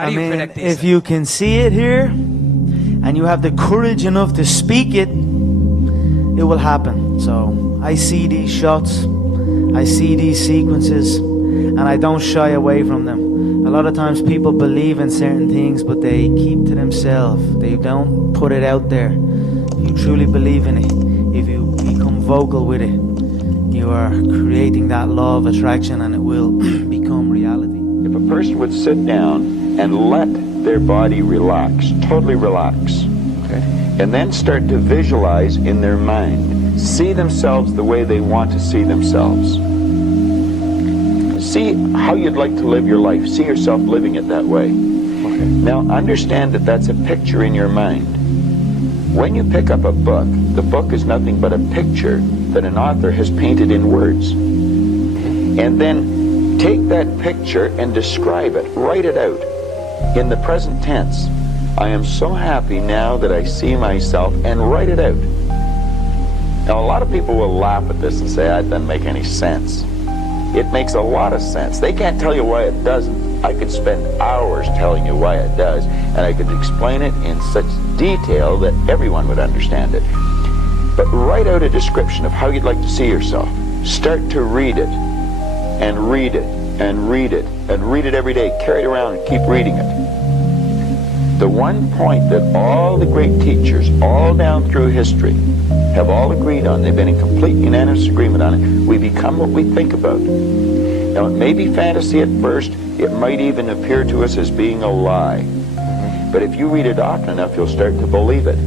I mean, if you can see it here and you have the courage enough to speak it, it will happen. So I see these shots, I see these sequences, and I don't shy away from them. A lot of times people believe in certain things, but they keep to themselves. They don't put it out there. You truly believe in it. If you become vocal with it, you are creating that law of attraction, and it will become reality. If a person would sit down and let their body relax, totally relax, okay, and then start to visualize in their mind, see themselves the way they want to see themselves. See how you'd like to live your life. See yourself living it that way. Okay. Now understand that that's a picture in your mind. When you pick up a book, the book is nothing but a picture that an author has painted in words. And then take that picture and describe it, write it out in the present tense. I am so happy now that I see myself, and write it out. Now a lot of people will laugh at this and say, that doesn't make any sense. It makes a lot of sense. They can't tell you why it doesn't. I could spend hours telling you why it does, and I could explain it in such detail that everyone would understand it. But write out a description of how you'd like to see yourself. Start to read it, and read it, and read it, and read it every day. Carry it around and keep reading it. The one point that all the great teachers, all down through history, have all agreed on, they've been in complete unanimous agreement on it, we become what we think about. Now it may be fantasy at first, it might even appear to us as being a lie. But if you read it often enough, you'll start to believe it.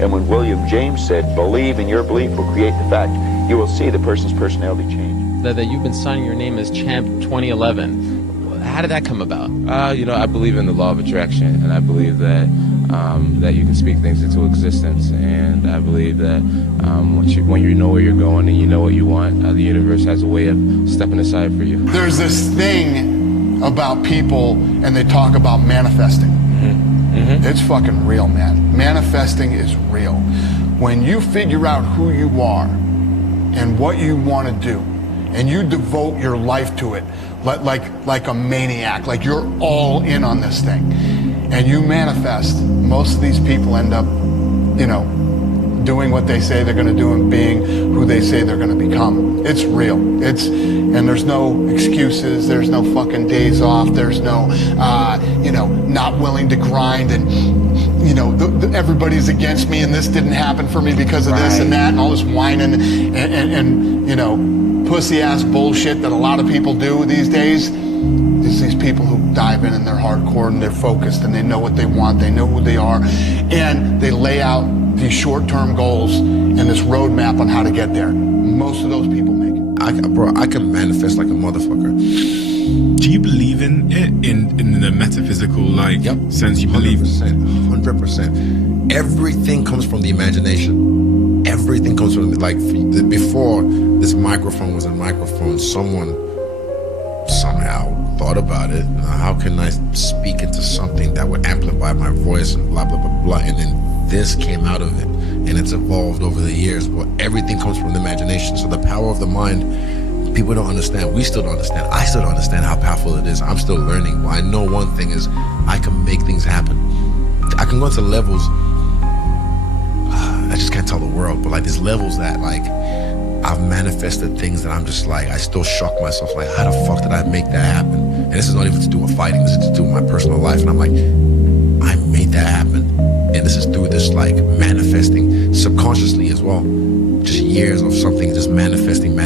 And when William James said, believe and your belief will create the fact, you will see the person's personality change. That you've been signing your name as Champ 2011. How did that come about? You know, I believe in the law of attraction, and I believe that that you can speak things into existence, and I believe that when you know where you're going and you know what you want, the universe has a way of stepping aside for you. There's this thing about people, and they talk about manifesting. It's fucking real, man. Manifesting is real. When you figure out who you are and what you want to do, and you devote your life to it, like a maniac, like you're all in on this thing, and you manifest, most of these people end up, you know, doing what they say they're going to do and being who they say they're going to become. It's real. And there's no excuses. There's no fucking days off. There's no, you know, not willing to grind, and, you know, everybody's against me and this didn't happen for me because of this and that and all this whining and you know, pussy ass bullshit that a lot of people do these days. These people who dive in and they're hardcore and they're focused and they know what they want, they know who they are, and they lay out these short-term goals and this roadmap on how to get there. Most of those people make it. Bro, I can manifest like a motherfucker. Do you believe in it, in the metaphysical sense? You believe 100%. Everything comes from the imagination. Everything comes from before this microphone was a microphone, someone somehow thought about it. How can I speak into something that would amplify my voice and blah, blah, blah, blah. And then this came out of it, and it's evolved over the years. But everything comes from the imagination. So the power of the mind, people don't understand. We still don't understand. I still don't understand how powerful it is. I'm still learning. But I know one thing is I can make things happen. I can go into levels, I just can't tell the world, but like there's levels that like I've manifested things that I'm just like, I still shock myself, like how the fuck did I make that happen? And this is not even to do with fighting, this is to do with my personal life. And I'm like, I made that happen. And this is through this like manifesting subconsciously as well. Just years of something just manifesting,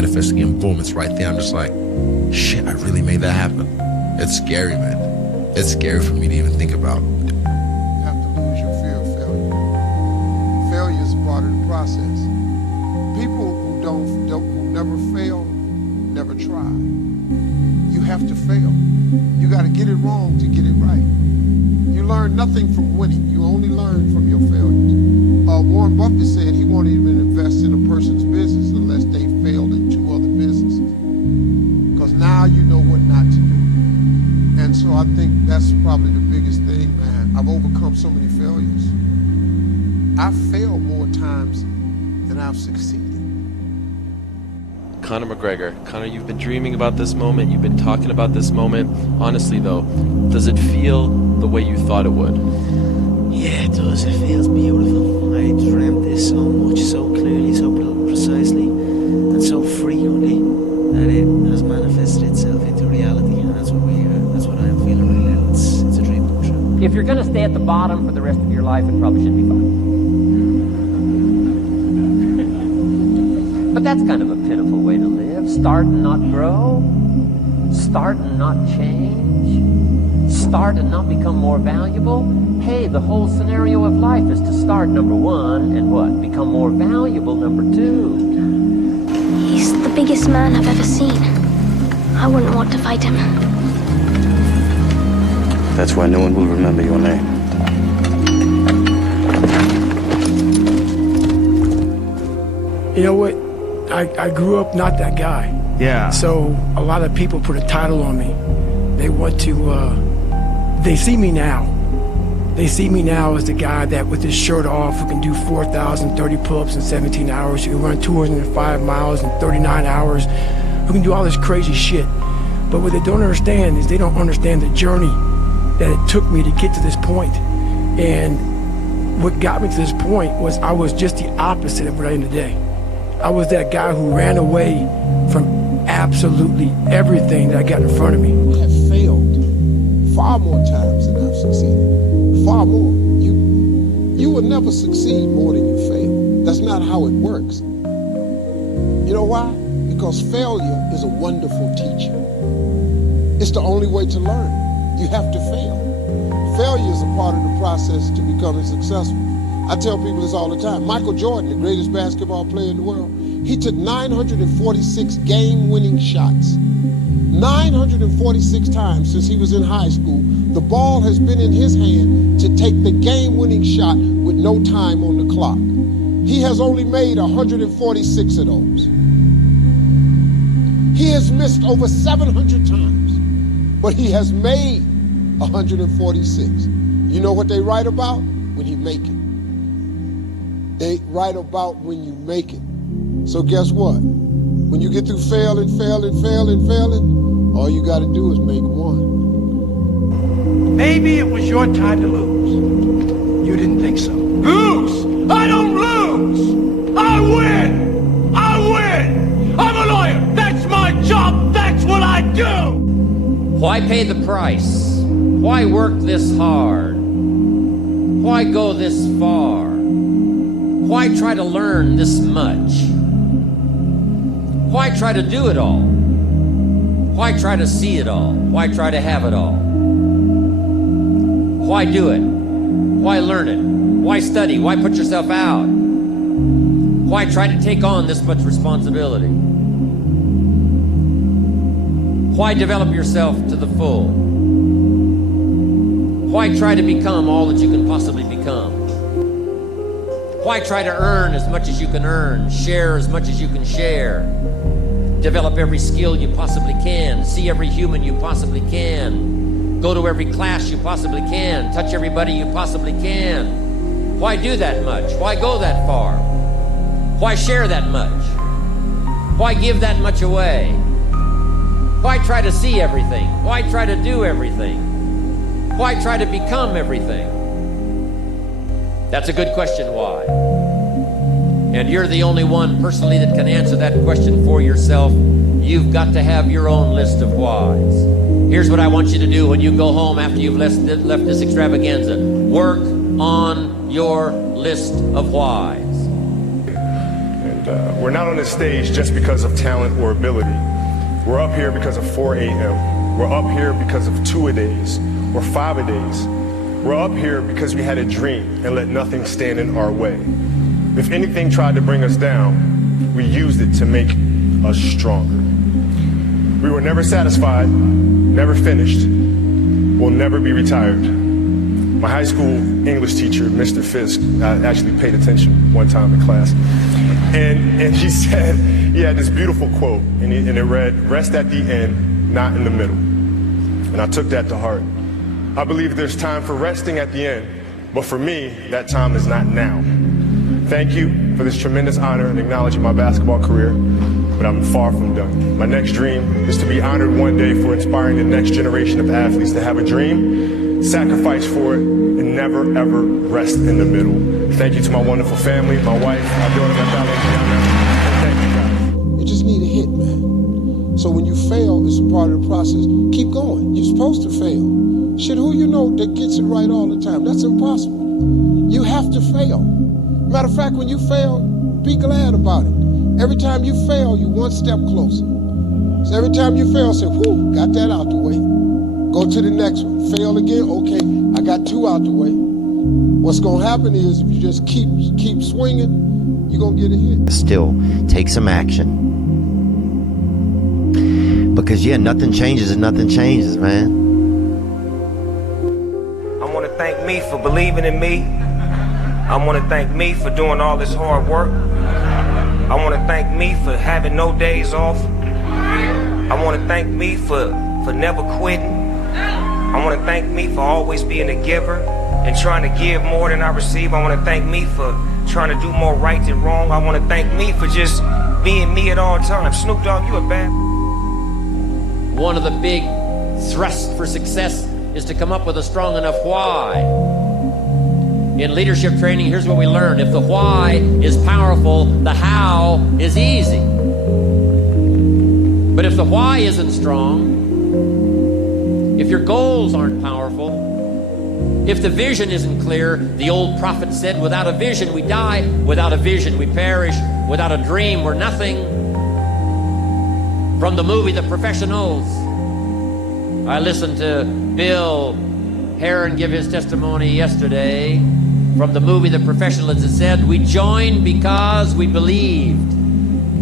and boom, it's right there. I'm just like, shit, I really made that happen. It's scary, man. It's scary for me to even think about. You have to lose your fear of failure. Failure is part of the process. People who never fail, never try. You have to fail. You got to get it wrong to get it right. You learn nothing from winning. You only learn from your failures. Warren Buffett said he won't even invest in a person's business unless they failed in 2 other businesses. Because now you know what not to do. And so I think that's probably the biggest thing, man. I've overcome so many failures. I've failed more times than I've succeeded. Conor McGregor. Conor, you've been dreaming about this moment. You've been talking about this moment. Honestly, though, does it feel the way you thought it would? Yeah, it does. It feels beautiful. I dreamt this so much, so clearly, so precisely, and so frequently that it has manifested itself into reality. And that's what I'm feeling right now. It's a dream come true. If you're going to stay at the bottom for the rest of your life, it probably should be fun. But that's kind of a pitiful way to live. Start and not grow. Start and not change. Start and not become more valuable. Hey, the whole scenario of life is to start, number one, and what? Become more valuable, number two. He's the biggest man I've ever seen. I wouldn't want to fight him. That's why no one will remember your name. You know what? I grew up not that guy. Yeah. So a lot of people put a title on me. They want to, they see me now. They see me now as the guy that with his shirt off who can do 4,030 pull-ups in 17 hours, who can run 205 miles in 39 hours, who can do all this crazy shit. But what they don't understand is they don't understand the journey that it took me to get to this point. And what got me to this point was I was just the opposite of what I am today. I was that guy who ran away from absolutely everything that I got in front of me. I have failed far more times than I've succeeded. Far more. You will never succeed more than you fail. That's not how it works. You know why? Because failure is a wonderful teacher. It's the only way to learn. You have to fail. Failure is a part of the process to becoming successful. I tell people this all the time. Michael Jordan, the greatest basketball player in the world, he took 946 game-winning shots. 946 times since he was in high school, the ball has been in his hand to take the game-winning shot with no time on the clock. He has only made 146 of those. He has missed over 700 times, but he has made 146. You know what they write about? When you make it. They write about when you make it. So guess what? When you get through failing, all you got to do is make one. Maybe it was your time to lose. You didn't think so. Lose! I don't lose! I win! I win! I'm a lawyer! That's my job! That's what I do! Why pay the price? Why work this hard? Why go this far? Why try to learn this much? Why try to do it all? Why try to see it all? Why try to have it all? Why do it? Why learn it? Why study? Why put yourself out? Why try to take on this much responsibility? Why develop yourself to the full? Why try to become all that you can possibly become? Why try to earn as much as you can earn, share as much as you can share, develop every skill you possibly can, see every human you possibly can, go to every class you possibly can, touch everybody you possibly can? Why do that much? Why go that far? Why share that much? Why give that much away? Why try to see everything? Why try to do everything? Why try to become everything? That's a good question, why? And you're the only one personally that can answer that question for yourself. You've got to have your own list of whys. Here's what I want you to do when you go home after you've left this extravaganza. Work on your list of whys. And we're not on this stage just because of talent or ability. We're up here because of 4 a.m. We're up here because of 2-a-days or 5-a-days. We're up here because we had a dream and let nothing stand in our way. If anything tried to bring us down, we used it to make us stronger. We were never satisfied, never finished, will never be retired. My high school English teacher, Mr. Fisk, I actually paid attention one time in class, and he said, he had this beautiful quote, and it read, "Rest at the end, not in the middle." And I took that to heart. I believe there's time for resting at the end, but for me, that time is not now. Thank you for this tremendous honor in acknowledging my basketball career, but I'm far from done. My next dream is to be honored one day for inspiring the next generation of athletes to have a dream, sacrifice for it, and never, ever rest in the middle. Thank you to my wonderful family, my wife, my daughter, my family, and thank you, guys. You just need a hit, man. So when you fail, it's a part of the process. Keep going. You're supposed to fail. Shit, who you know that gets it right all the time? That's impossible. You have to fail. Matter of fact, when you fail, be glad about it. Every time you fail, you're one step closer. So every time you fail, say, whew, got that out the way. Go to the next one. Fail again, okay, I got 2 out the way. What's gonna happen is if you just keep swinging, you're gonna get a hit. Still, take some action. Because yeah, nothing changes and nothing changes, man. I want to thank me for believing in me. I want to thank me for doing all this hard work. I want to thank me for having no days off. I want to thank me for never quitting. I want to thank me for always being a giver and trying to give more than I receive. I want to thank me for trying to do more right than wrong. I want to thank me for just being me at all times. Snoop Dogg, you a bad. One of the big thrusts for success is to come up with a strong enough why. In leadership training, here's what we learn. If the why is powerful, the how is easy. But if the why isn't strong, if your goals aren't powerful, if the vision isn't clear, the old prophet said, without a vision we die, without a vision we perish, without a dream we're nothing. From the movie The Professionals, I listened to Bill Heron give his testimony yesterday. From the movie The Professionals, it said, we joined because we believed.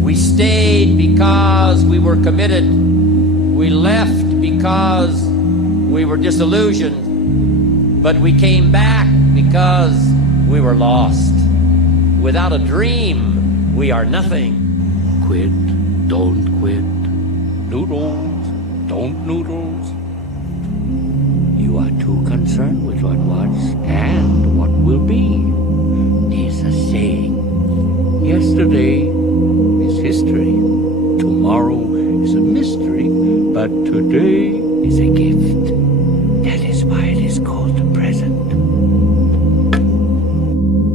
We stayed because we were committed. We left because we were disillusioned. But we came back because we were lost. Without a dream, we are nothing. Quit, don't quit. Noodles, don't noodles. You are too concerned with what was and what will be. There's a saying. Yesterday is history. Tomorrow is a mystery. But today is a gift. That is why it is called the present.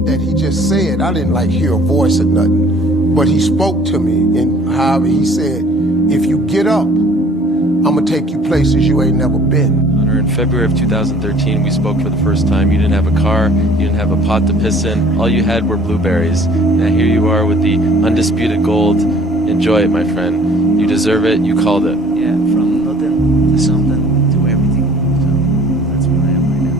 That he just said, I didn't like hear a voice or nothing, but he spoke to me, and however he said, if you get up, I'm gonna take you places you ain't never been. In February of 2013, we spoke for the first time. You didn't have a car, you didn't have a pot to piss in, all you had were blueberries. Now here you are with the undisputed gold. Enjoy it, my friend. You deserve it, you called it. Yeah, from nothing to something to everything. So that's where I am right now.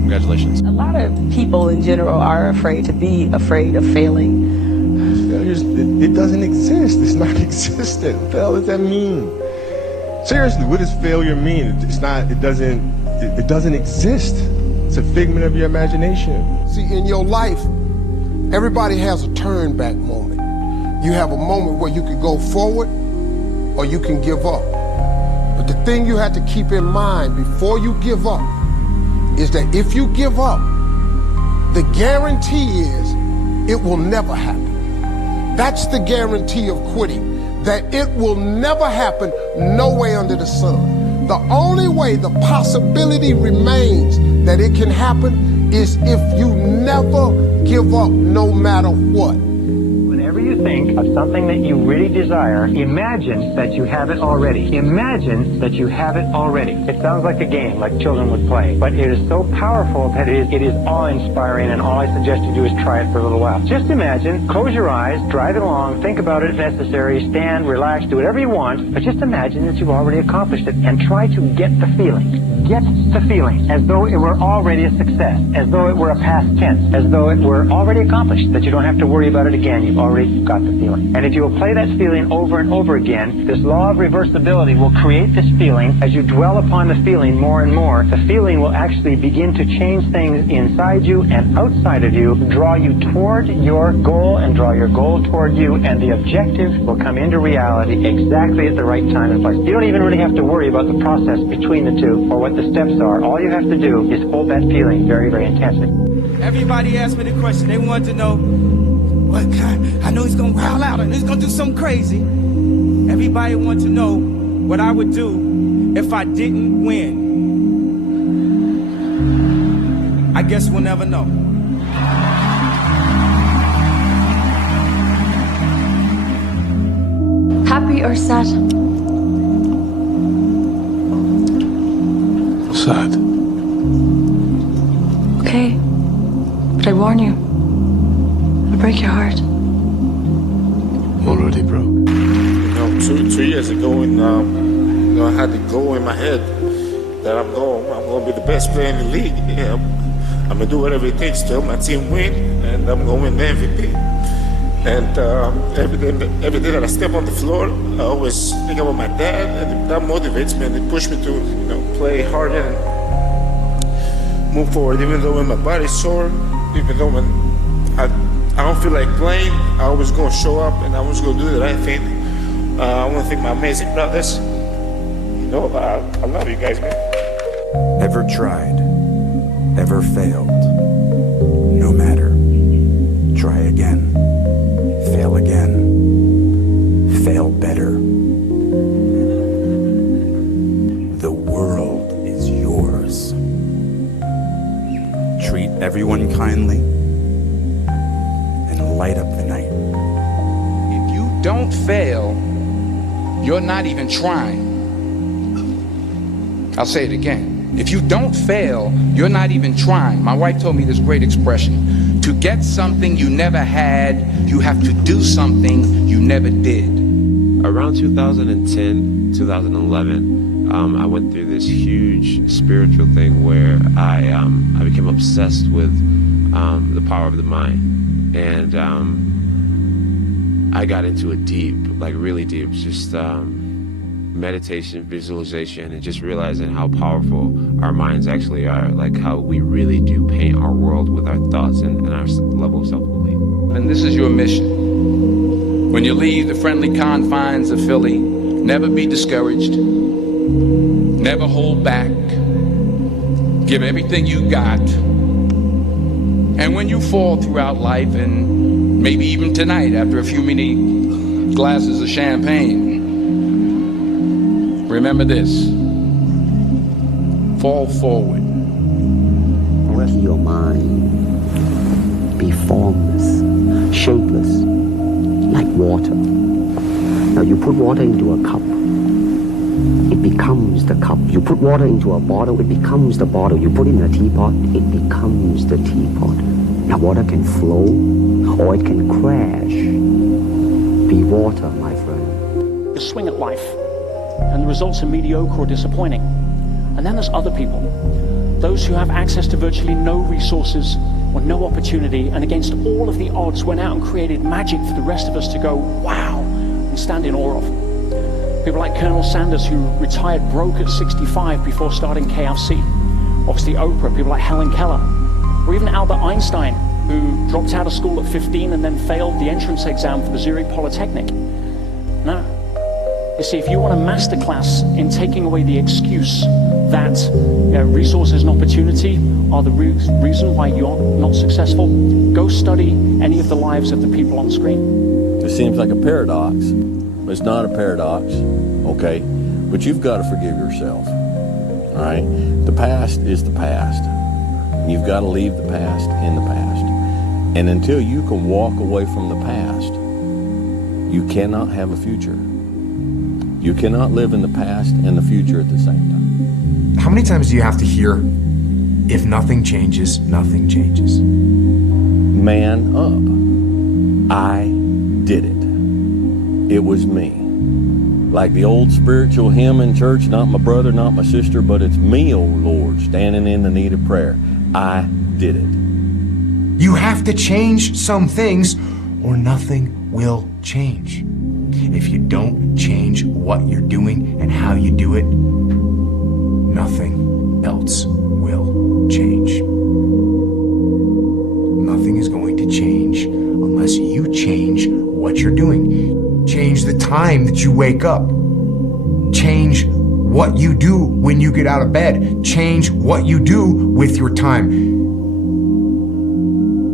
Congratulations. A lot of people in general are afraid to be afraid of failing. It doesn't exist. It's not existent. What the hell does that mean? Seriously, what does failure mean? It doesn't exist. It's a figment of your imagination. See, in your life, everybody has a turn back moment. You have a moment where you can go forward or you can give up. But the thing you have to keep in mind before you give up is that if you give up, the guarantee is it will never happen. That's the guarantee of quitting. That it will never happen no way under the sun. The only way the possibility remains that it can happen is if you never give up no matter what. Whenever you think of something that you really desire, imagine that you have it already. Imagine that you have it already. It sounds like a game, like children would play, but it is so powerful that it is awe-inspiring, and all I suggest you do is try it for a little while. Just imagine, close your eyes, drive it along, think about it if necessary, stand, relax, do whatever you want, but just imagine that you've already accomplished it, and try to get the feeling. Get the feeling, as though it were already a success, as though it were a past tense, as though it were already accomplished, that you don't have to worry about it again, you've already got the feeling. And if you will play that feeling over and over again, this law of reversibility will create this feeling. As you dwell upon the feeling more and more, the feeling will actually begin to change things inside you and outside of you, draw you toward your goal and draw your goal toward you, and the objective will come into reality exactly at the right time and place. You don't even really have to worry about the process between the two or what the steps are. All you have to do is hold that feeling very, very intensely. Everybody asked me the question. They wanted to know, What kind? I know he's gonna growl out and he's gonna do something crazy. Everybody wants to know what I would do if I didn't win. I guess we'll never know. Happy or sad? Sad. Okay. But I warn you. I'll break your heart. Already broke. You know, two years ago, when I had the goal in my head that I'm going to be the best player in the league. Yeah, I'm going to do whatever it takes to help my team win, and I'm going to win the MVP. And every day that I step on the floor, I always think about my dad, and that motivates me and it pushes me to, play harder and move forward. Even though when my body's sore, even though when I don't feel like playing, I always going to show up and I always going to do the right thing. I want to thank my amazing brothers. I love you guys, man. Ever tried, ever failed, no matter. Try again, fail again, fail better. The world is yours. Treat everyone kindly and light up the night. If you don't fail, you're not even trying. I'll say it again. If you don't fail, you're not even trying. My wife told me this great expression. To get something you never had, you have to do something you never did. Around 2010, 2011, I went through this huge spiritual thing where I became obsessed with the power of the mind. And I got into it deep, like really deep, just meditation, visualization, and just realizing how powerful our minds actually are, like how we really do paint our world with our thoughts and our level of self-belief. And this is your mission. When you leave the friendly confines of Philly, never be discouraged, never hold back, give everything you got. And when you fall throughout life, and maybe even tonight after a few many glasses of champagne, remember this: fall forward. Let your mind be formless, shapeless, like water. Now you put water into a cup, it becomes the cup. You put water into a bottle, it becomes the bottle. You put it in a teapot, it becomes the teapot. Now water can flow, or it can crash. Be water, my friend. The swing at life, and the results are mediocre or disappointing. And then there's other people, those who have access to virtually no resources or no opportunity, and against all of the odds went out and created magic for the rest of us to go, wow, and stand in awe of. People like Colonel Sanders, who retired broke at 65 before starting KFC. Obviously Oprah, people like Helen Keller, or even Albert Einstein, who dropped out of school at 15 and then failed the entrance exam for the Zurich Polytechnic. No. You see, if you want a masterclass in taking away the excuse that resources and opportunity are the reason why you're not successful, go study any of the lives of the people on screen. It seems like a paradox. It's not a paradox, okay? But you've got to forgive yourself, all right? The past is the past. You've got to leave the past in the past. And until you can walk away from the past, you cannot have a future. You cannot live in the past and the future at the same time. How many times do you have to hear, if nothing changes, nothing changes? Man up. I did it. It was me. Like the old spiritual hymn in church, not my brother, not my sister, but it's me, oh Lord, standing in the need of prayer. I did it. You have to change some things or nothing will change. If you don't change what you're doing and how you do it, nothing else will change. Nothing is going to change unless you change what you're doing. Change the time that you wake up. Change what you do when you get out of bed. Change what you do with your time.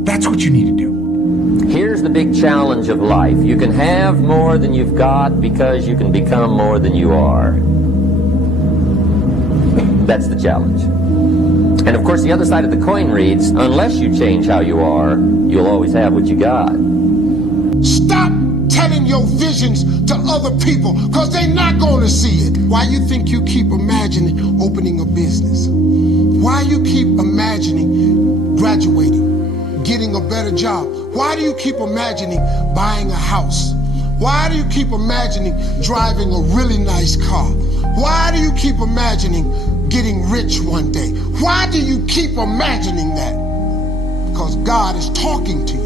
That's what you need to do. Here's the big challenge of life. You can have more than you've got because you can become more than you are. That's the challenge. And of course, the other side of the coin reads, unless you change how you are, you'll always have what you got. Stop telling your visions to other people, because they're not going to see it. Why you think you keep imagining opening a business? Why you keep imagining graduating, getting a better job? Why do you keep imagining buying a house? Why do you keep imagining driving a really nice car? Why do you keep imagining getting rich one day? Why do you keep imagining that? Because God is talking to you.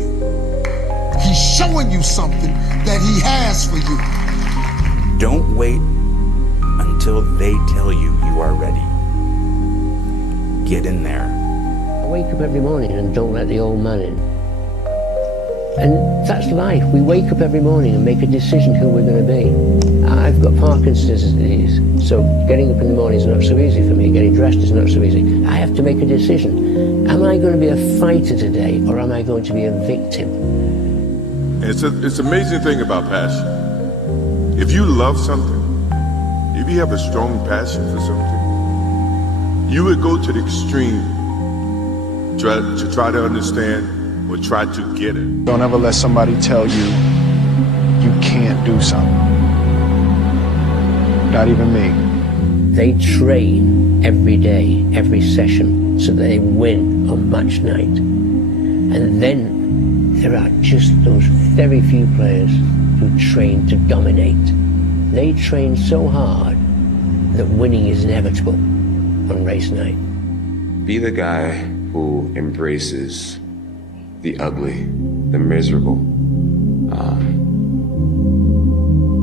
He's showing you something that he has for you. Don't wait until they tell you you are ready. Get in there. I wake up every morning and don't let the old man in. And that's life. We wake up every morning and make a decision who we're going to be. I've got Parkinson's disease, so getting up in the morning is not so easy for me. Getting dressed is not so easy. I have to make a decision. Am I going to be a fighter today, or am I going to be a victim? It's an amazing thing about passion. If you love something, if you have a strong passion for something, you would go to the extreme to try to understand or try to get it. Don't ever let somebody tell you you can't do something. Not even me. They train every day, every session, so that they win on match night. And then there are just those very few players who train to dominate. They train so hard that winning is inevitable on race night. Be the guy who embraces the ugly, the miserable.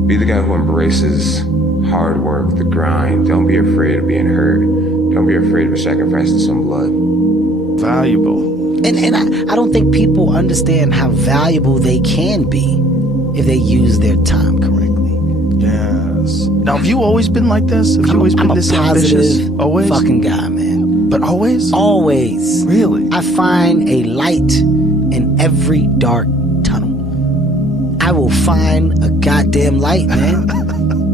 Be the guy who embraces hard work, the grind. Don't be afraid of being hurt. Don't be afraid of sacrificing some blood. Valuable. And I don't think people understand how valuable they can be if they use their time correctly. Yes. Now, have you always been like this? Have you always been this ambitious? Always? Fucking guy, man. But always? Always. Really? I find a light in every dark tunnel. I will find a goddamn light, man.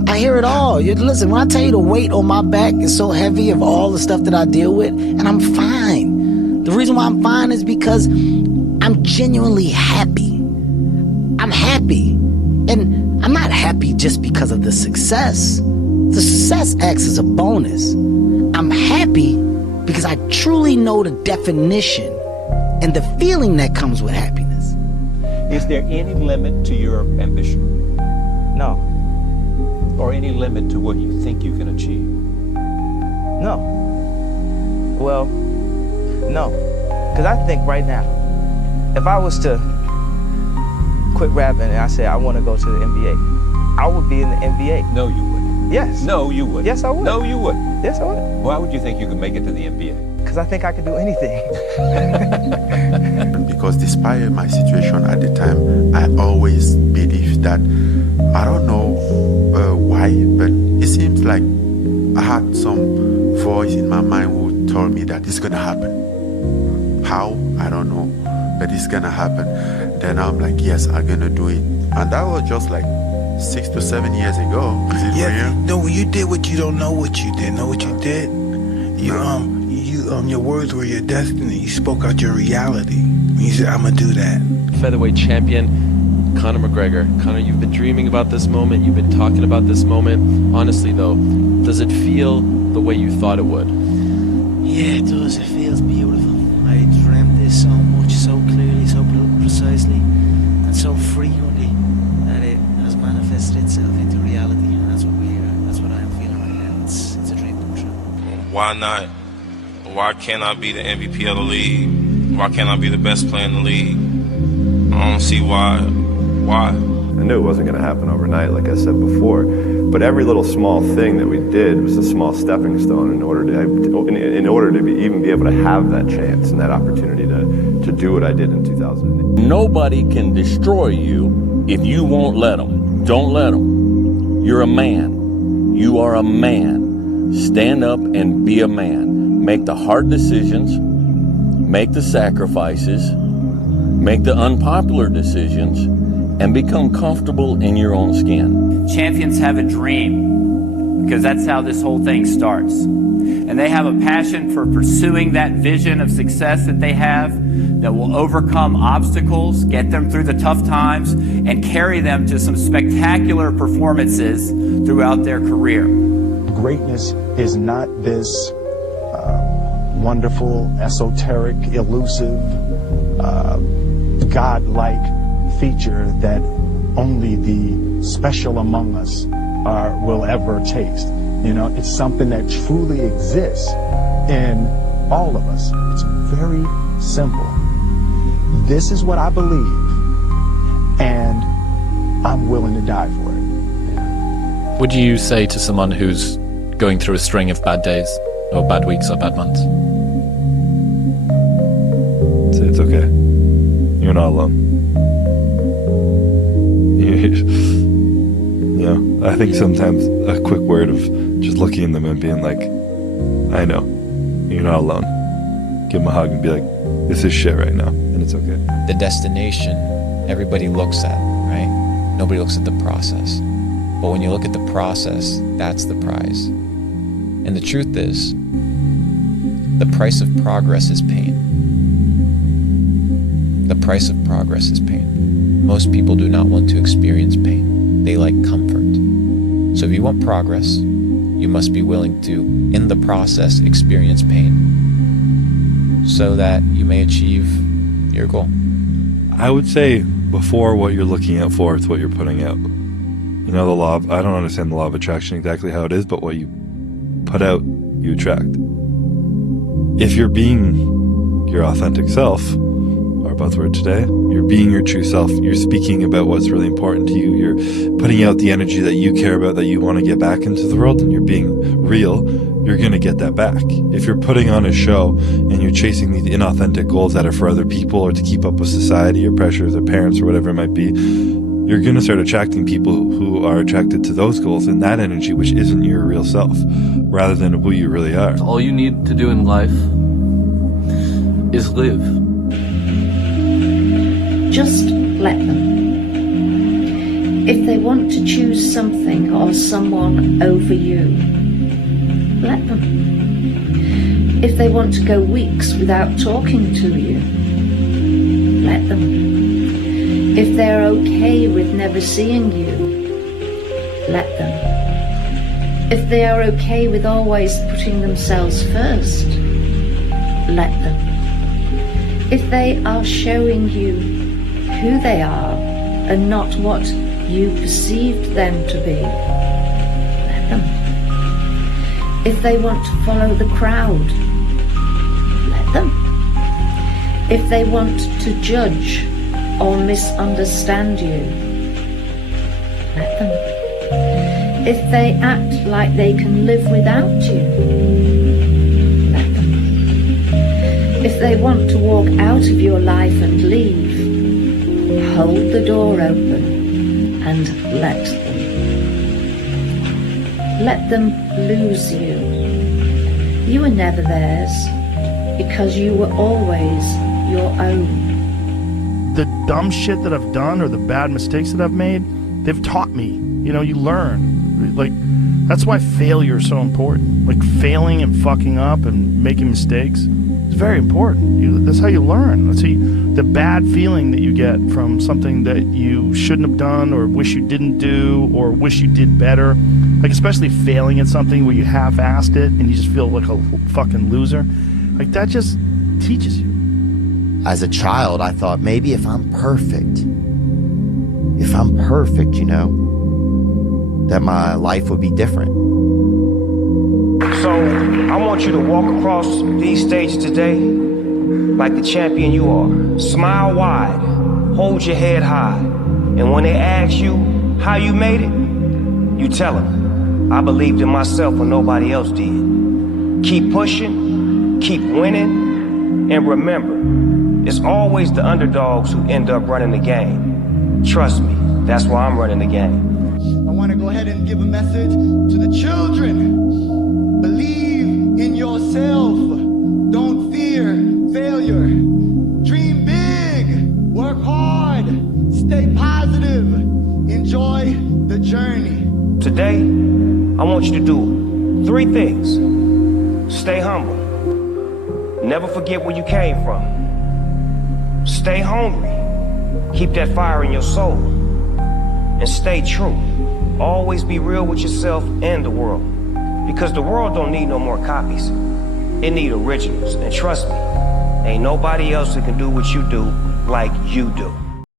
I hear it all. Listen, when I tell you the weight on my back is so heavy of all the stuff that I deal with, and I'm fine. The reason why I'm fine is because I'm genuinely happy. I'm happy. And I'm not happy just because of the success. The success acts as a bonus. I'm happy because I truly know the definition and the feeling that comes with happiness. Is there any limit to your ambition? No. Or any limit to what you think you can achieve? No. Well, no. Because I think right now, if I was to quit rapping and I said I want to go to the NBA, I would be in the NBA. No, you wouldn't. Yes. No, you wouldn't. Yes, I would. No, you wouldn't. Yes, I would. Why would you think you could make it to the NBA? Because I think I could do anything. Because despite my situation at the time, I always believed that, I don't know why, but it seems like I had some voice in my mind who told me that it's gonna happen. How? I don't know, but it's gonna happen. Then I'm like, yes, I'm gonna do it. And that was just like 6 to 7 years ago. Is it real? No, you did what you don't know what you did. Know what you did? Your words were your destiny. You spoke out your reality. You said, I'm gonna do that. Featherweight champion Conor McGregor. Conor, you've been dreaming about this moment. You've been talking about this moment. Honestly, though, does it feel the way you thought it would? Yeah, it does. It feels beautiful. I dreamt this so much, so clearly, so precisely, and so frequently that it has manifested itself into reality. And that's what I am feeling right now. It's a dream come true. Why not? Why can't I be the MVP of the league? Why can't I be the best player in the league? I don't see why. Why? I knew it wasn't going to happen overnight, like I said before. But every little small thing that we did was a small stepping stone in order to even be able to have that chance and that opportunity to do what I did in 2008. Nobody can destroy you if you won't let them. Don't let them. You're a man. You are a man. Stand up and be a man. Make the hard decisions. Make the sacrifices. Make the unpopular decisions. and become comfortable in your own skin. Champions have a dream, because that's how this whole thing starts. And they have a passion for pursuing that vision of success that they have, that will overcome obstacles, get them through the tough times, and carry them to some spectacular performances throughout their career. Greatness is not this wonderful, esoteric, elusive, God-like feature that only the special among us will ever taste. You know, it's something that truly exists in all of us. It's very simple. This is what I believe, and I'm willing to die for it. Would you say to someone who's going through a string of bad days, or bad weeks, or bad months? Say it's okay. You're not alone. You know, I think sometimes a quick word of just looking at them and being like, I know, you're not alone. Give them a hug and be like, this is shit right now, and it's okay. The destination, everybody looks at, right? Nobody looks at the process. But when you look at the process, that's the prize. And the truth is, the price of progress is pain. The price of progress is pain. Most people do not want to experience pain. They like comfort. So if you want progress, you must be willing to, in the process, experience pain so that you may achieve your goal. I would say before what you're looking at for, it's what you're putting out. You know, the law of, I don't understand the law of attraction exactly how it is, but what you put out, you attract. If you're being your authentic self, our buzzword today, you're being your true self, you're speaking about what's really important to you, you're putting out the energy that you care about, that you want to get back into the world, and you're being real, you're going to get that back. If you're putting on a show and you're chasing these inauthentic goals that are for other people or to keep up with society or pressures or parents or whatever it might be, you're going to start attracting people who are attracted to those goals and that energy, which isn't your real self, rather than who you really are. All you need to do in life is live. Just let them. If they want to choose something or someone over you, let them. If they want to go weeks without talking to you, let them. If they're okay with never seeing you, let them. If they are okay with always putting themselves first, let them. If they are showing you who they are and not what you perceived them to be, let them. If they want to follow the crowd, let them. If they want to judge or misunderstand you, let them. If they act like they can live without you, let them. If they want to walk out of your life and leave, hold the door open and let them. Let them lose you. You were never theirs because you were always your own. The dumb shit that I've done or the bad mistakes that I've made, they've taught me. You know, you learn. Like, that's why failure is so important. Like, failing and fucking up and making mistakes is very important. That's how you learn. That's how the bad feeling that you get from something that you shouldn't have done or wish you didn't do or wish you did better. Like, especially failing at something where you half-assed it and you just feel like a fucking loser. Like, that just teaches you. As a child, I thought maybe if I'm perfect, you know, that my life would be different. So I want you to walk across these stages today like the champion you are. Smile wide, hold your head high, and when they ask you how you made it, you tell them, I believed in myself when nobody else did. Keep pushing, keep winning, and remember, it's always the underdogs who end up running the game. Trust me, that's why I'm running the game. I want to go ahead and give a message to the children. Believe in yourself. Don't fear failure. Dream big. Work hard. Stay positive. today, I want you to do 3 things. Stay humble. Never forget where you came from. Stay hungry. Keep that fire in your soul. And stay true. Always be real with yourself and the world. Because the world don't need no more copies. It need originals. And trust me, ain't nobody else that can do what you do like you do.